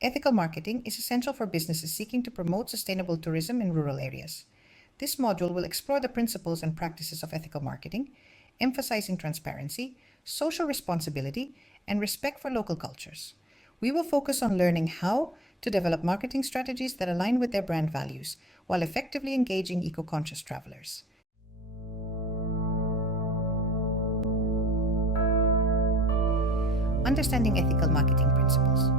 Ethical marketing is essential for businesses seeking to promote sustainable tourism in rural areas. This module will explore the principles and practices of ethical marketing, emphasizing transparency, social responsibility, and respect for local cultures. We will focus on learning how to develop marketing strategies that align with their brand values, while effectively engaging eco-conscious travelers. Understanding ethical marketing principles.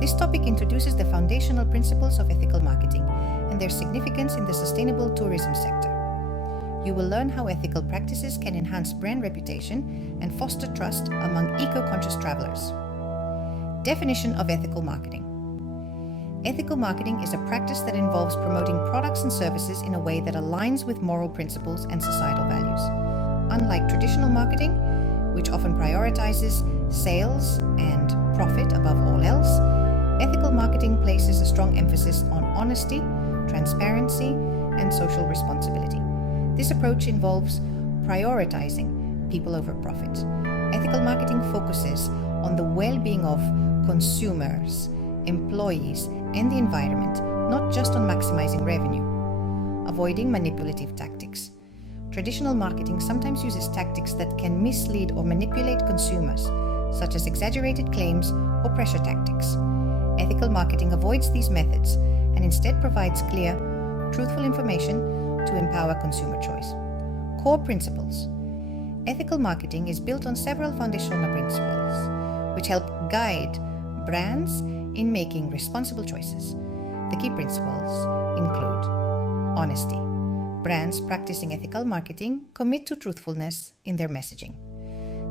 This topic introduces the foundational principles of ethical marketing and their significance in the sustainable tourism sector. You will learn how ethical practices can enhance brand reputation and foster trust among eco-conscious travelers. Definition of ethical marketing. Ethical marketing is a practice that involves promoting products and services in a way that aligns with moral principles and societal values. Unlike traditional marketing, which often prioritizes sales and profit above all else, ethical marketing places a strong emphasis on honesty, transparency, and social responsibility. This approach involves prioritizing people over profit. Ethical marketing focuses on the well-being of consumers, employees, and the environment, not just on maximizing revenue. Avoiding manipulative tactics. Traditional marketing sometimes uses tactics that can mislead or manipulate consumers, such as exaggerated claims or pressure tactics. Ethical marketing avoids these methods and instead provides clear, truthful information to empower consumer choice. Core principles. Ethical marketing is built on several foundational principles, which help guide brands in making responsible choices. The key principles include honesty. Brands practicing ethical marketing commit to truthfulness in their messaging.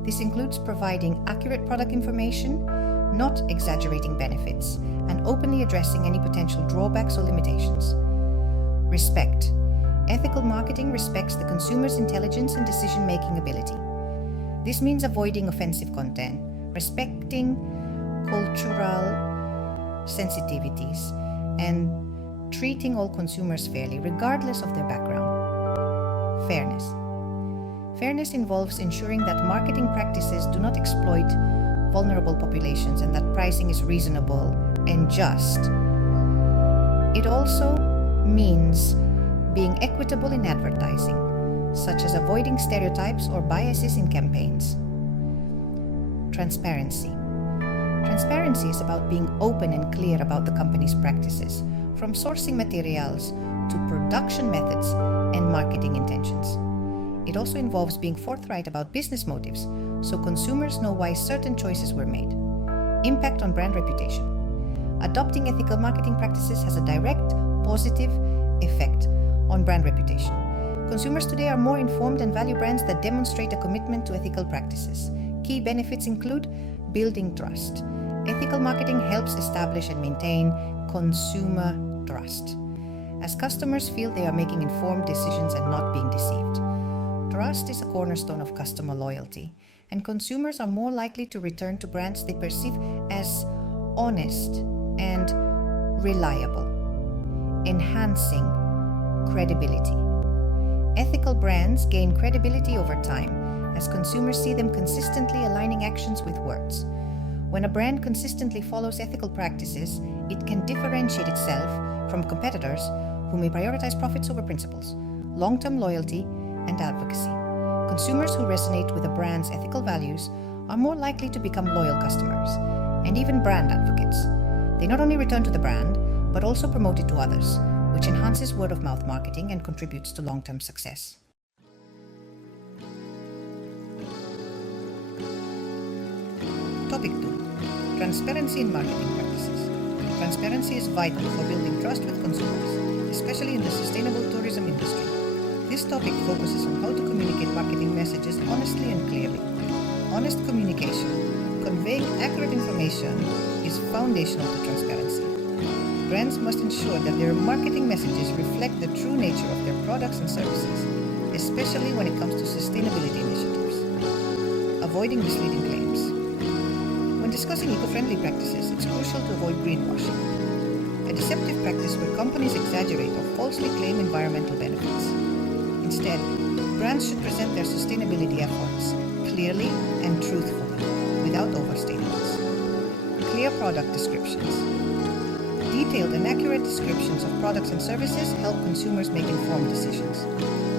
This includes providing accurate product information, not exaggerating benefits, and openly addressing any potential drawbacks or limitations. Respect. Ethical marketing respects the consumer's intelligence and decision-making ability. This means avoiding offensive content, respecting cultural sensitivities, and treating all consumers fairly, regardless of their background. Fairness. Fairness involves ensuring that marketing practices do not exploit vulnerable populations and that pricing is reasonable and just. It also means being equitable in advertising, such as avoiding stereotypes or biases in campaigns. Transparency. Transparency is about being open and clear about the company's practices, from sourcing materials to production methods and marketing intentions. It also involves being forthright about business motives, so consumers know why certain choices were made. Impact on brand reputation. Adopting ethical marketing practices has a direct, positive effect on brand reputation. Consumers today are more informed and value brands that demonstrate a commitment to ethical practices. Key benefits include building trust. Ethical marketing helps establish and maintain consumer trust, as customers feel they are making informed decisions and not being deceived. Trust is a cornerstone of customer loyalty, and consumers are more likely to return to brands they perceive as honest and reliable, enhancing credibility. Ethical brands gain credibility over time as consumers see them consistently aligning actions with words. When a brand consistently follows ethical practices, it can differentiate itself from competitors who may prioritize profits over principles, long-term loyalty, and advocacy. Consumers who resonate with a brand's ethical values are more likely to become loyal customers and even brand advocates. They not only return to the brand, but also promote it to others, which enhances word-of-mouth marketing and contributes to long-term success. Topic 2. Transparency in marketing practices. Transparency is vital for building trust with consumers, especially in the sustainable tourism industry. This topic focuses on how to communicate marketing messages honestly and clearly. Honest communication, conveying accurate information, is foundational to transparency. Brands must ensure that their marketing messages reflect the true nature of their products and services, especially when it comes to sustainability initiatives. Avoiding misleading claims. When discussing eco-friendly practices, it's crucial to avoid greenwashing, a deceptive practice where companies exaggerate or falsely claim environmental benefits. Instead, brands should present their sustainability efforts clearly and truthfully, without overstatements. Clear product descriptions. Detailed and accurate descriptions of products and services help consumers make informed decisions.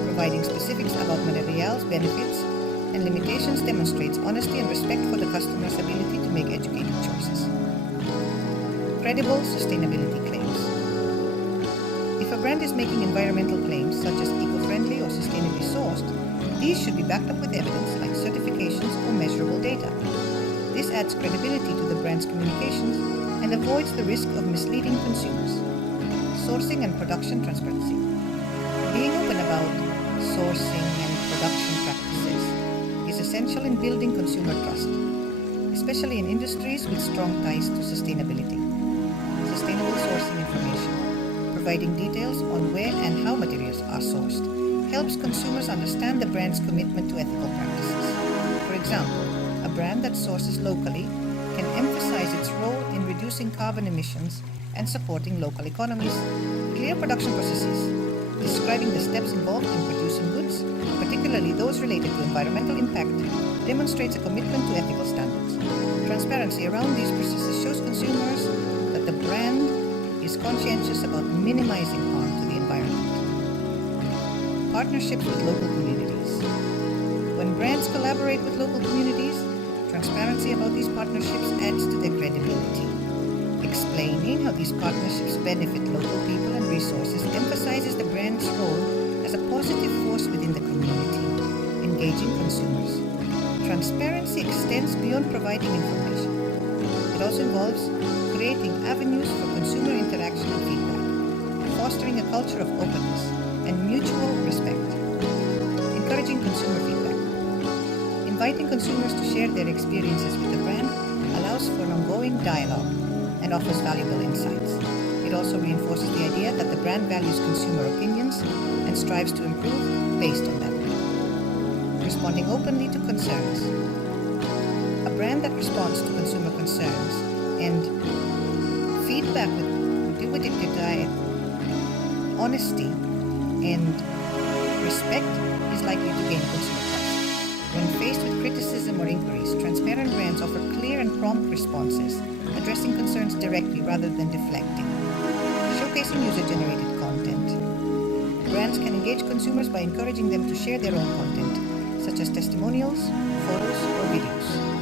Providing specifics about materials, benefits, and limitations demonstrates honesty and respect for the customer's ability to make educated choices. Credible sustainability claims. If a brand is making environmental claims such as eco-friendly or sustainably sourced, these should be backed up with evidence like certifications or measurable data. This adds credibility to the brand's communications and avoids the risk of misleading consumers. Sourcing and production transparency. Being open about sourcing and production practices is essential in building consumer trust, especially in industries with strong ties to sustainability. Sustainable sourcing information, providing details on where and how materials are sourced, helps consumers understand the brand's commitment to ethical practices. For example, a brand that sources locally can emphasize its role in reducing carbon emissions and supporting local economies. Clear production processes, describing the steps involved in producing goods, particularly those related to environmental impact, demonstrates a commitment to ethical standards. Transparency around these processes shows consumers that the brand is conscientious about minimizing harm to the environment. Partnerships with local communities. When brands collaborate with local communities, transparency about these partnerships adds to their credibility. Explaining how these partnerships benefit local people and resources emphasizes the brand's role as a positive force within the community, engaging consumers. Transparency extends beyond providing information. It also involves creating avenues for consumer interaction and feedback, fostering a culture of openness and mutual respect, encouraging consumer feedback. Inviting consumers to share their experiences with the brand allows for an ongoing dialogue and offers valuable insights. It also reinforces the idea that the brand values consumer opinions and strives to improve based on them. Responding openly to concerns. A brand that responds to consumer concerns and feedback with honesty and respect is likely to gain consumer trust. When faced with criticism or inquiries, transparent brands offer clear and prompt responses, addressing concerns directly rather than deflecting. Showcasing user-generated content. Brands can engage consumers by encouraging them to share their own content, such as testimonials, photos, or videos.